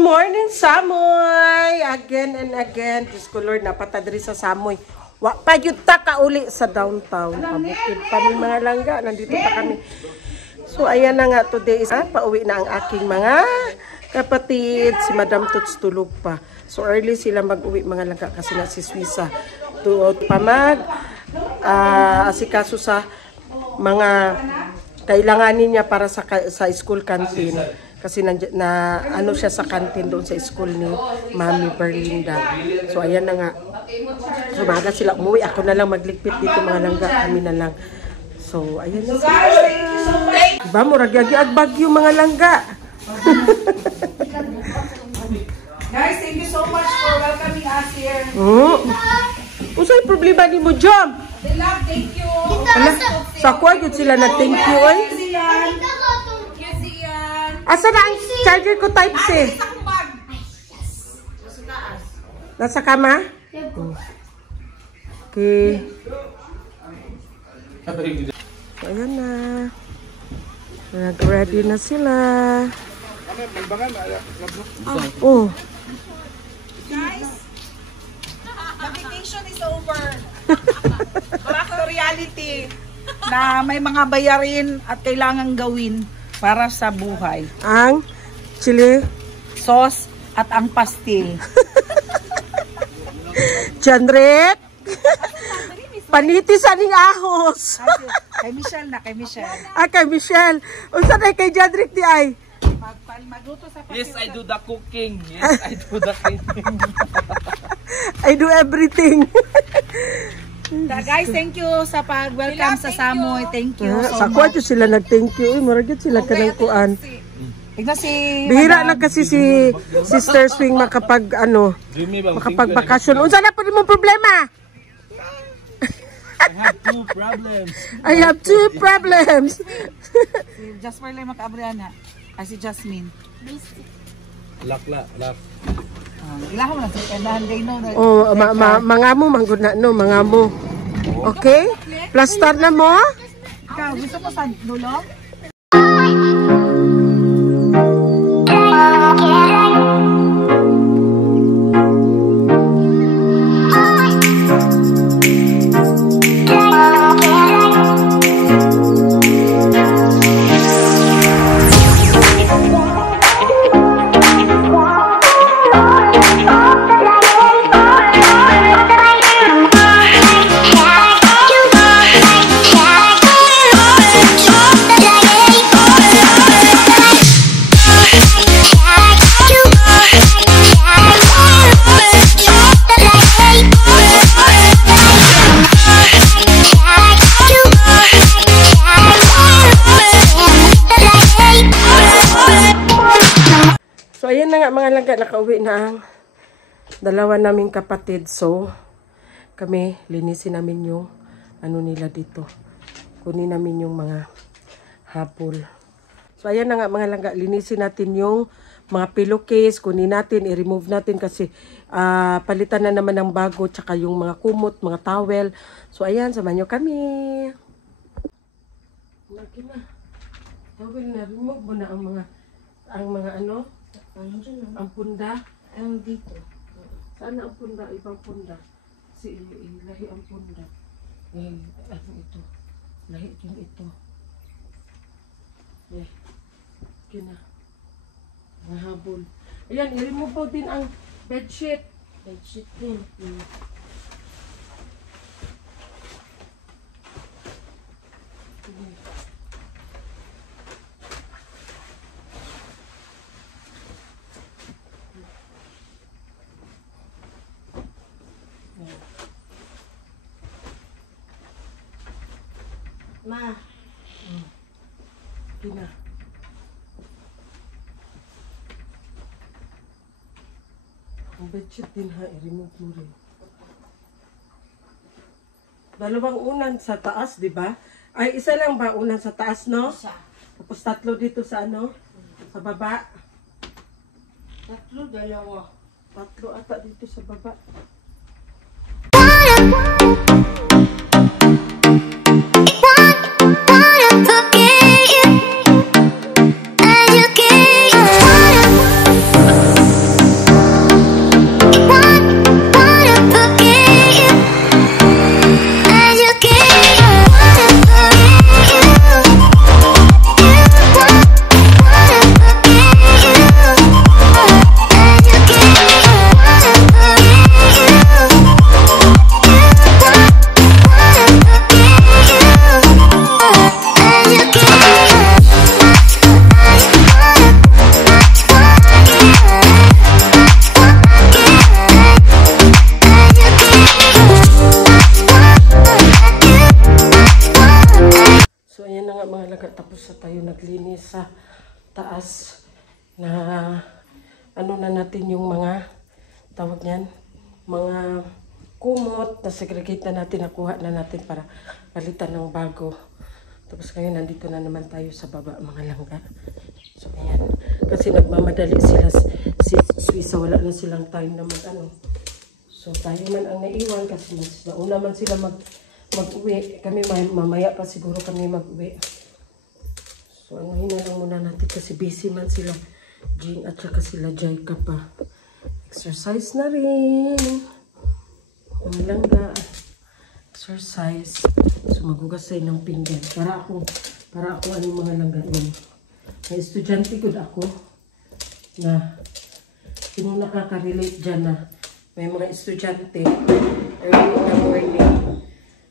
Morning, Samoy! Again and again. Diyos ko, Lord, napatadri sa Samoy. Wa pa yun ta ka uli sa downtown. Pabukid kami mga langga. Nandito pa kami. So, ayan na nga today. Pauwi na ang aking mga kapatid. Si Madam Tuts tulog pa. So, early sila mag-uwi mga langga kasi na si Swisa. Tuot pa asikaso sa mga kailanganin niya para sa school canteen. Kasi ano siya sa canteen doon sa school ni Mami Berlinda. So, ayan na nga. So, maaga sila umuwi. Ako na lang magligpit dito mga langga. Kami na lang. So, ayan na sila. Diba, muragyagi agbagyo mga langga. Guys, thank you so much for welcoming us here. Usay problema ni mo, Jom? They love, thank you. Sa kuha yun sila na thank you, oy. Asa na ang charger ko type C? Nasa kama? Okay. Ayan na. Nag-ready na sila. Oh. Guys, the vacation is over. Back to reality na may mga bayarin at kailangang gawin para sa buhay. Ang chili Sauce at ang pastil. Janret. Paniti sa ning ahos. Kay Michelle na, kay Michelle. Kay Michelle. Unsa na kay Janret di ay? Magluto sa pastil. Yes, I do the cooking. Yes, I do the cleaning. I do everything. Guys, thank you sa pag-welcome sa Samoy. Thank you so sa much. kwarto sila nag-thank you. Murag sila kanang kuan. Tignan si Bihira na kasi si Sister Swing makapag-bakasyon. Unsa na po mo problema? I have two problems. I have two problems. Si Jasper lang makabriana. Ay si Jasmine. Lakla. Ilahan mo lang sa kandahan day no. Oh, mga mo manggod na no, mga mo. Okay? Plaster na mo? Ikaw, gusto mo sa dulo? Mga langga, nakauwi na ang dalawa naming kapatid. So, kami, linisin namin yung ano nila dito. Kunin namin yung mga hapol. So, ayan na nga mga langga, linisin natin yung mga pillowcase. Kunin natin, i-remove natin kasi palitan na naman ng bago. Tsaka yung mga kumot, mga towel. So, ayan, samahan nyo kami. Lagi na. Towel na, remove mo na ang mga ano. Ang punda? Ang dito. Saan ang punda? Ibang punda. Kasi lahi ang punda. Ano ito? Lahi yung ito. Kina. Mahabol. Ayan, i-remove po din ang bedsheet. Bedsheet din. Ma. Kina. Ang bedsheet din ha, i-remove mo rin. Dalawang unan sa taas, di ba? Ay, isa lang ba? Una sa taas, no? Isa. Tapos 3 dito sa ano? Sa baba. 3, 2. 3 ata dito sa baba. So, ayan na nga mga laga. Tapos na tayo naglinis sa taas na ano na natin yung mga tawag niyan, mga kumot na segregate na natin, nakuha na natin para palitan ng bago. Tapos ngayon nandito na naman tayo sa baba mga langga. So, ayan. Kasi nagmamadali sila si Suisa. Wala na silang time na mag-ano. So, tayo man ang naiwan kasi nauna man sila mag-uwi. Kami mamaya pa siguro kami mag-uwi. So, anuhin na lang muna natin kasi busy man sila. Jean at saka sila Jaika pa. Exercise na rin. Ang langga. Exercise. So, magugas tayo ng pinggan. Para ako ano mga langga yun. May estudyante ko ako na sino nakaka-relate dyan na may mga estudyante early in the morning.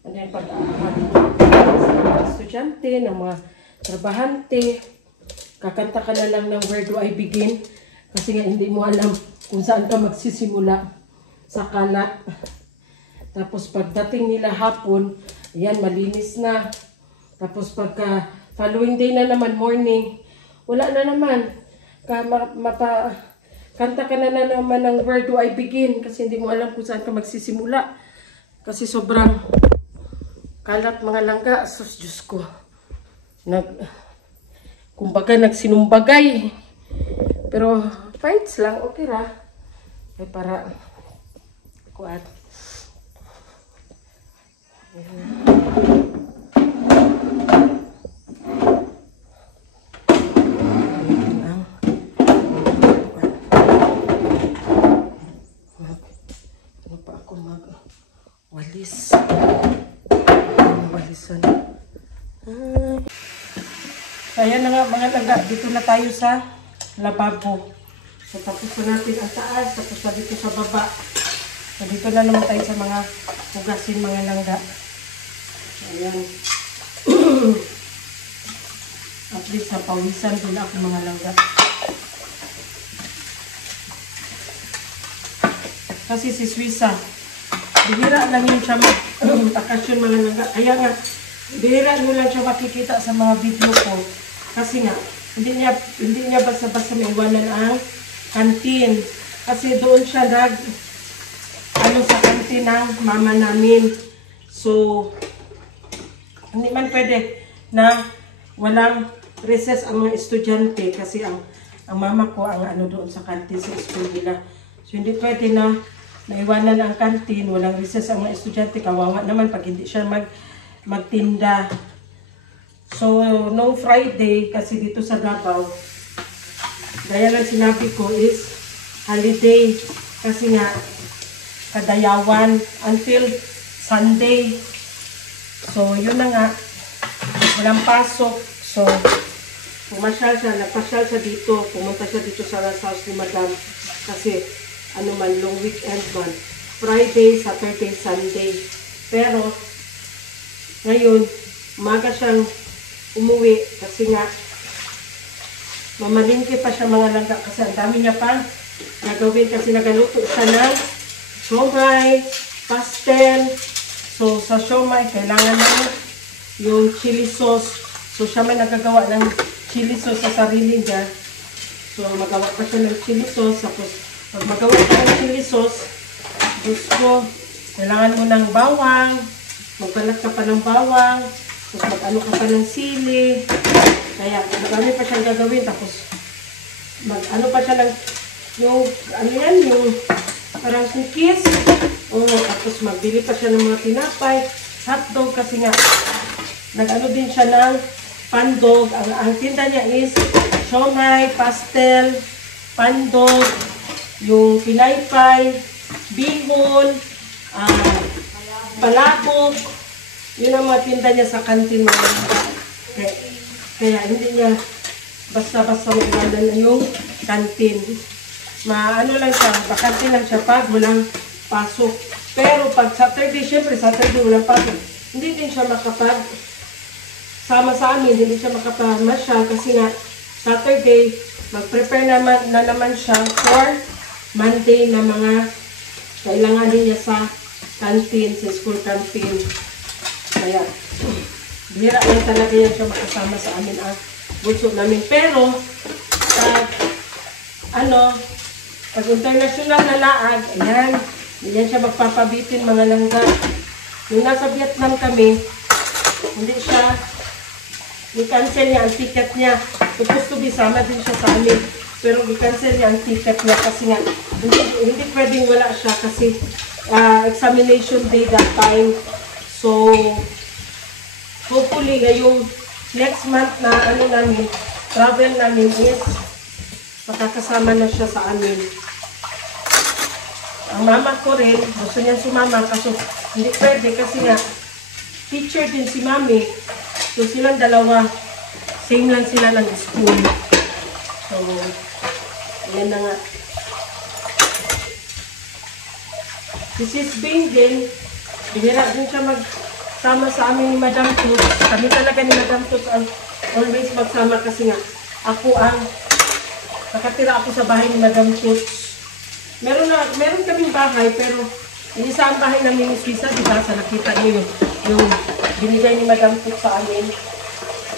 Ano yung pag-aaral? Estudyante, ng mga trabahante, kakanta ka na lang ng where do I begin? Kasi nga hindi mo alam kung saan ka magsisimula sa kalat. Tapos pagdating nila hapon, ayan, malinis na. Tapos pagka following day na naman, morning, wala na naman. Kanta ka na naman ng where do I begin? Kasi hindi mo alam kung saan ka magsisimula. Kasi sobrang kalat mga langga. Sus, Diyos ko. Kumbaga nagsinumbagay. Pero fights lang, okay ra. Ay para kuat. Ano pa ako mag-walis. Walisan. So, ayan na nga mga langga. Dito na tayo sa lababo. So, tapos na natin ang taas. Tapos na dito sa baba. So, dito na naman tayo sa mga hugasin mga langga. So, ayan. At least napawisan din ako mga langga. Kasi si Suisa, bihira lang yun siya mag-akasyon mga langga. Kaya nga, bihira mo lang siya makikita sa mga video ko. Kasi nga, hindi niya basta-basta maiwanan ang kantin. Kasi doon siya sa kantin ng mama namin. So, hindi man pwede na walang recess ang mga estudyante. Kasi ang mama ko ang doon sa kantin sa school nila. So, hindi pwede na maiwanan ang kantin, walang recess ang mga estudyante. Kawawa naman pag hindi siya magtinda. So, no Friday, kasi dito sa Davao, gaya lang sinabi ko is holiday. Kasi nga, kadayawan until Sunday. So, yun na nga, walang pasok. So, nagpasyal siya dito. Pumunta siya dito sa house ni Madam. Kasi, long weekend man. Friday, Saturday, Sunday. Pero, ngayon, umaga siyang umuwi kasi nga mamalingki pa siya mga langga kasi ang dami niya pa nagawin kasi nagaluto siya ng siomai, pastel. So sa siomai kailangan na yung chili sauce. So siya may nagagawa ng chili sauce sa sarili niya. So magawa pa siya ng chili sauce. Tapos pag magawa ka ng chili sauce, gusto kailangan mo ng bawang, magbalat ka pa ng bawang. Tapos mag-ano ka pa ng sili. Kaya marami pa siyang gagawin. Tapos mag-ano pa siya ng yung ano yan, yung parang cookies. Tapos magbili pa siya ng mga tinapay, hotdog kasi nga nag-ano din siya ng pandog. Ang tinda niya is siomai, pastel, pandog, yung pinaypay, bihon, palabok. Yun ang mga tinda niya sa kantin mo. Kaya hindi niya basta-basta magalan na yung kantin. Maano lang siya, bakante lang siya pag walang pasok. Pero pag Saturday, syempre Saturday walang pasok. Hindi din siya makapag sama sa amin, hindi siya makapamasya kasi nga Saturday, mag-prepare na naman siya for Monday na mga kailangan niya sa canteen, sa school canteen. Kaya, bihira lang talaga yan siya makasama sa amin ang bunso namin. Pero, pag international na laag, ayan, hindi siya magpapabitin mga langga. Nung nasa Vietnam kami, hindi siya, i-cancel niya ang ticket niya. Supposed to be, sama din siya sa amin. Pero i-cancel niya ang ticket niya kasi nga, hindi pwedeng wala siya kasi examination day that time. So, hopefully, ngayong next month na namin, travel namin is makakasama na siya sa amin. Ang mama ko rin, gusto niya sumama kaso hindi pwede kasi nga teacher din si mami. So silang dalawa, same lang sila ng school. So, yan na nga. Si Sis Bing din, bihira din siya magsama sa amin ni Madam Toots. Kami talaga ni Madam Toots ang always magsama kasi nga nakatira ako sa bahay ni Madam Toots. Meron kaming bahay pero isa ang bahay namin ni Sisa, di ba? Sa nakita niyo yung binigay ni Madam Toots sa amin.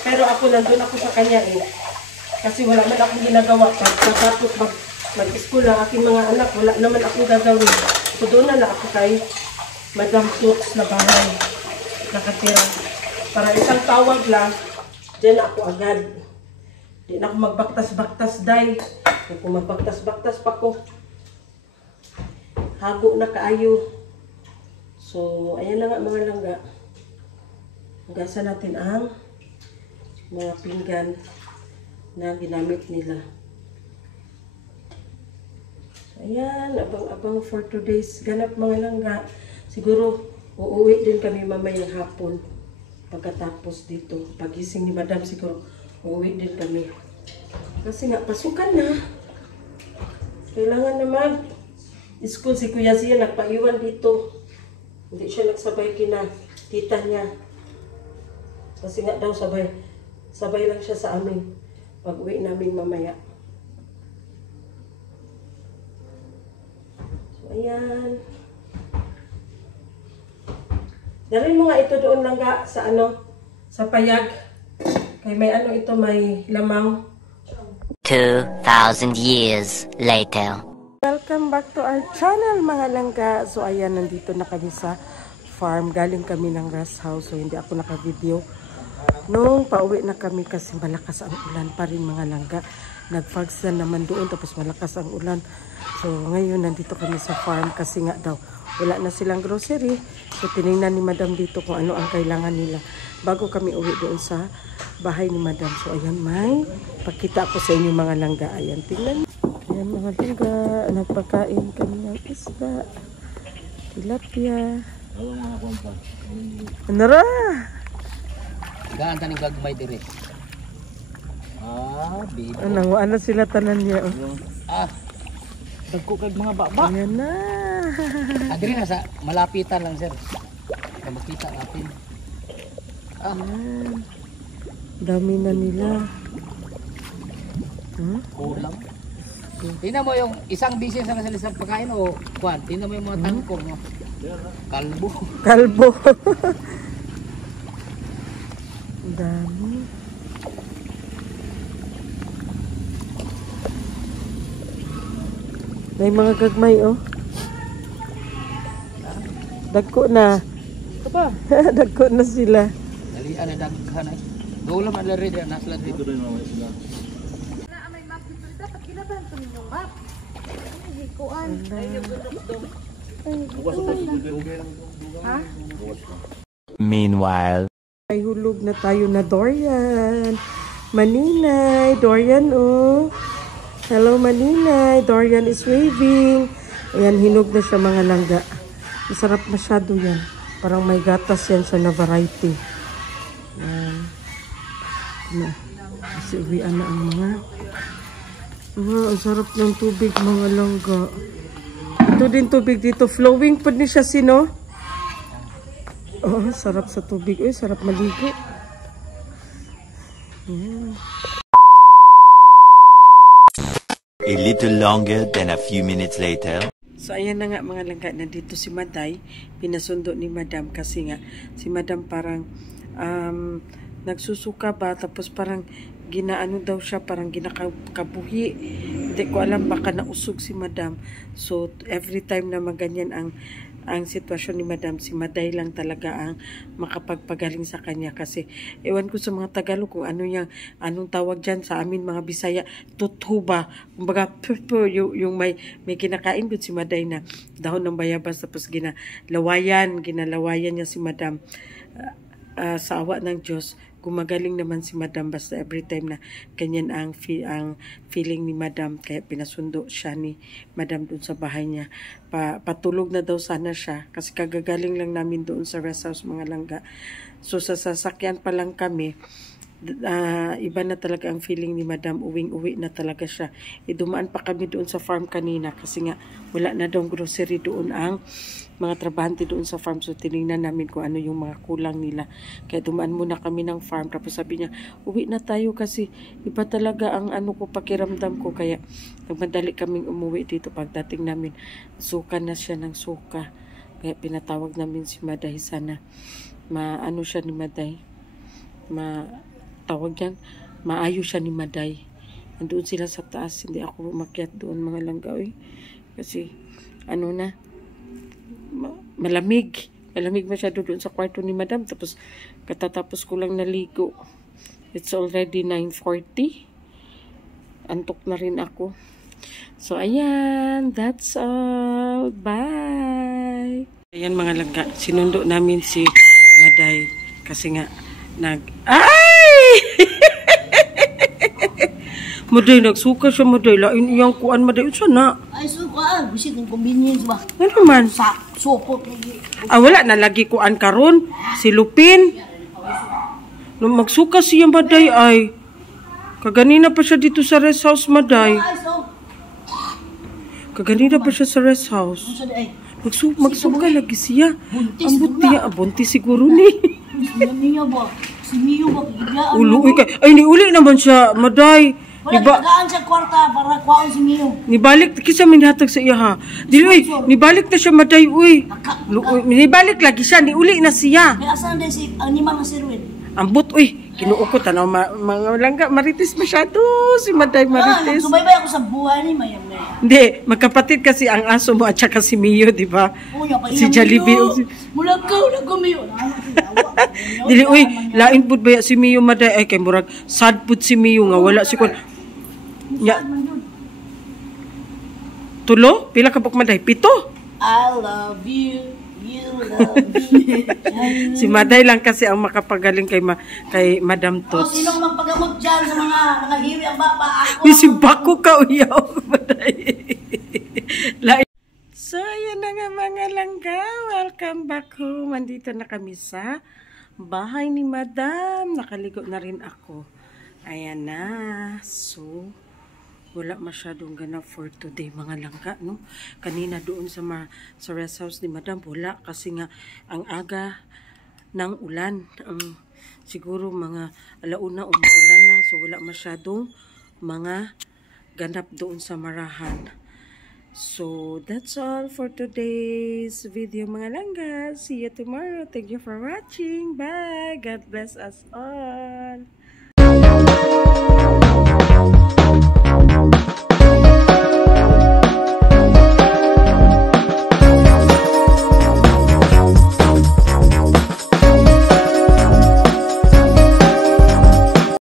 Pero ako nandun ako sa kanya eh. Kasi wala man akong ginagawa. Pagkatapos mag-school ang aking mga anak, wala naman akong gagawin. So doon na ako kay Madam Toots na bahay. Nakatira. Para isang tawag lang, dyan ako agad. Di na ako magbaktas-baktas day. Kung magbaktas-baktas pa ko, hago na kaayo. So, ayan na nga mga langga. Hugasan natin ang mga pinggan na ginamit nila. So, ayan, abang-abang for today's ganap mga langga. Siguro, uuwi din kami mamayang hapon. Pagkatapos dito, pagising ni Madam, siguro, uuwi din kami. Kasi nga, pasukan na. Kailangan naman school si Kuya Zia nagpaiwan dito. Hindi siya nagsabay kina tita niya. Kasi nga daw sabay lang siya sa amin pag uwi namin mamaya. So ayan. Dalhin mo nga ito doon lang ga sa sa payag. Kay may ito may lamang. 2,000 years later. Welcome back to our channel mga langga. So ayan, nandito na kami sa farm. Galing kami ng rest house. So hindi ako naka-video. Nung pauwi na kami kasi malakas ang ulan pa rin mga langga. Nag-fogs na naman doon tapos malakas ang ulan. So ngayon nandito kami sa farm kasi nga daw wala na silang grocery. So tinignan ni Madam dito kung ano ang kailangan nila bago kami uwi doon sa bahay ni Madam. So ayan, may pakita ko sa inyo mga langga. Ayan, tingnan. Ayan mga langga, nagpakain kami ng isda, tilapia. Ano ra? Gaan taning gagmay dire. Baby. Ano sila tanan niya? Oh. Dagko kay mga baba. Ayan na. Adiri na sa malapitan lang, sir. Para makita natin. Ayan. Dami na nila. Kulang. Tingnan mo yung isang bisis na sa isang pagkain o kuwan. Tingnan mo yung mga tangkong, no? Kalbo. Kalbo. Dami. May mga gagmay, oh. Dagko na. Ito pa. Dagko na sila. Dali di ana daghan ay. Gawlam ala rin na sila dito. Meanwhile. Ay hulog na tayo na Dorian. Maninay, Dorian oh. Hello Maninay, Dorian is waving. Ayan, hinog na siya mga langga. Masarap masyado yan. Parang may gatas yan siya na variety. Ayan. Kasi uwian na ang mga. Ang sarap ng tubig mga langga. Ito din tubig dito. Flowing po ni siya sino? Oh, sarap sa tubig. Uy, sarap maligo. Yeah. A little longer than a few minutes later. So, ayan na nga mga langga. Nandito si Maday. Pinasundo ni Madam kasi nga si Madam parang nagsusuka ba. Tapos parang ginaano daw siya. Parang ginakabuhi. Hindi ko alam. Baka nausog si Madam. So, every time na maganyan ang sitwasyon ni Madam, si Maday lang talaga ang makapagpagaling sa kanya kasi ewan ko sa mga Tagalog kung anong tawag dyan sa amin mga Bisaya, tuthuba, kumbaga yung may kinakain doon si Maday na dahon ng bayabas tapos ginalawayan niya si Madam. Sa awa ng Diyos, gumagaling naman si Madam basta every time na ganyan ang feeling ni Madam kaya pinasundo siya ni Madam doon sa bahay niya. Patulog na daw sana siya kasi kagagaling lang namin doon sa rest house mga langga. So sa sasakyan pa lang kami, iba na talaga ang feeling ni Madam, uwing-uwi na talaga siya. Dumaan pa kami doon sa farm kanina kasi nga wala na daw grocery doon ang mga trabahante doon sa farm. So tinignan namin kung ano yung mga kulang nila. Kaya dumaan muna kami ng farm. Tapos sabi niya, uwi na tayo kasi iba talaga ang pakiramdam ko. Kaya nagmadali kaming umuwi dito. Pagdating namin, suka na siya ng suka. Kaya pinatawag namin si Maday sana. Siya ni Maday. Tawag yan, maayo siya ni Maday. Nandoon sila sa taas, hindi ako umakyat doon mga langga. Kasi malamig masyado doon sa kwarto ni Madam. Tapos katatapos ko lang naligo. It's already 9:40. Antok na rin ako. So ayan, that's all. Bye. Ayan mga langga, sinundo namin si Maday kasi nga Maday, nagsuka siya Maday. Lain iyang kuan Maday. Unsa na? Ay, suka. Bisit ng convenience ba? Ano man? Sa sopot. Wala na lagi kuan karon. Si Lupin. Nung magsuka siya Maday ay. Kaganina pa siya dito sa rest house Maday. Kaganina pa siya sa rest house. Magsuka lagi siya. Ang buti buntis siguro ni. Niya ba? Si Mio ba? Uluwi ka. Ay, niuli naman siya, Maday. Wala, tagaan siya kwarta para kuhaan si Mio. Nibalik, kisa minhatag sa iya ha. Dili, nibalik na siya Maday, uy. Nibalik lagi siya, niuli na siya. May asan din si animal na si Ruin. Ambot, uy. Kinuukot, mga langga, marites masyado. Si Maday marites. Sumaybay ako sa buhay ni Mayam na yan. Hindi, magkapatid kasi ang aso mo at saka si Mio, di ba? Si Jollibee. Mulagaw na gumiyo. Dili, uy, lain pud ba si Mio Maday? Ay, kay murag sad pud si Mio nga wala si kun. Tulo? Pila ka buk Maday? 7? I love you. You love me. Si Maday lang kasi ang makapagaling kay Madam Tots. Sinong magpagamot dyan sa mga hiri ang baba? Ako. Isibak ko ka uyaw, Maday. So, ayan na nga mga langga. Welcome back home. Andito na kami sa bahay ni Madam. Nakaligo na rin ako. Ayan na. So, wala masyadong ganap for today mga langga, no? Kanina doon sa rest house ni Madam, wala kasi nga ang aga ng ulan. Siguro mga alauna umuulan na, so wala masyadong mga ganap doon sa Marahan. So, that's all for today's video mga langga. See you tomorrow. Thank you for watching. Bye. God bless us all.